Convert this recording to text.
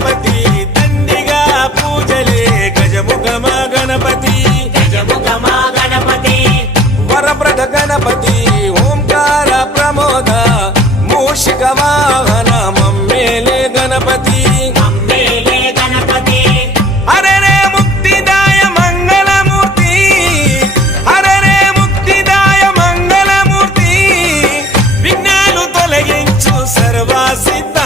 గణపతి దండిగా పూజలే గజముఖమ గణపతి వరప్రద గణపతి ఓంకార ప్రమోద మూషిక వాహన మమ్మేలే గణపతి హరే రే ముక్తిదాయ మంగళమూర్తి హరే రే ముక్తిదాయ మంగళమూర్తి విఘ్నాలు తొలగించు సర్వసిద్ధ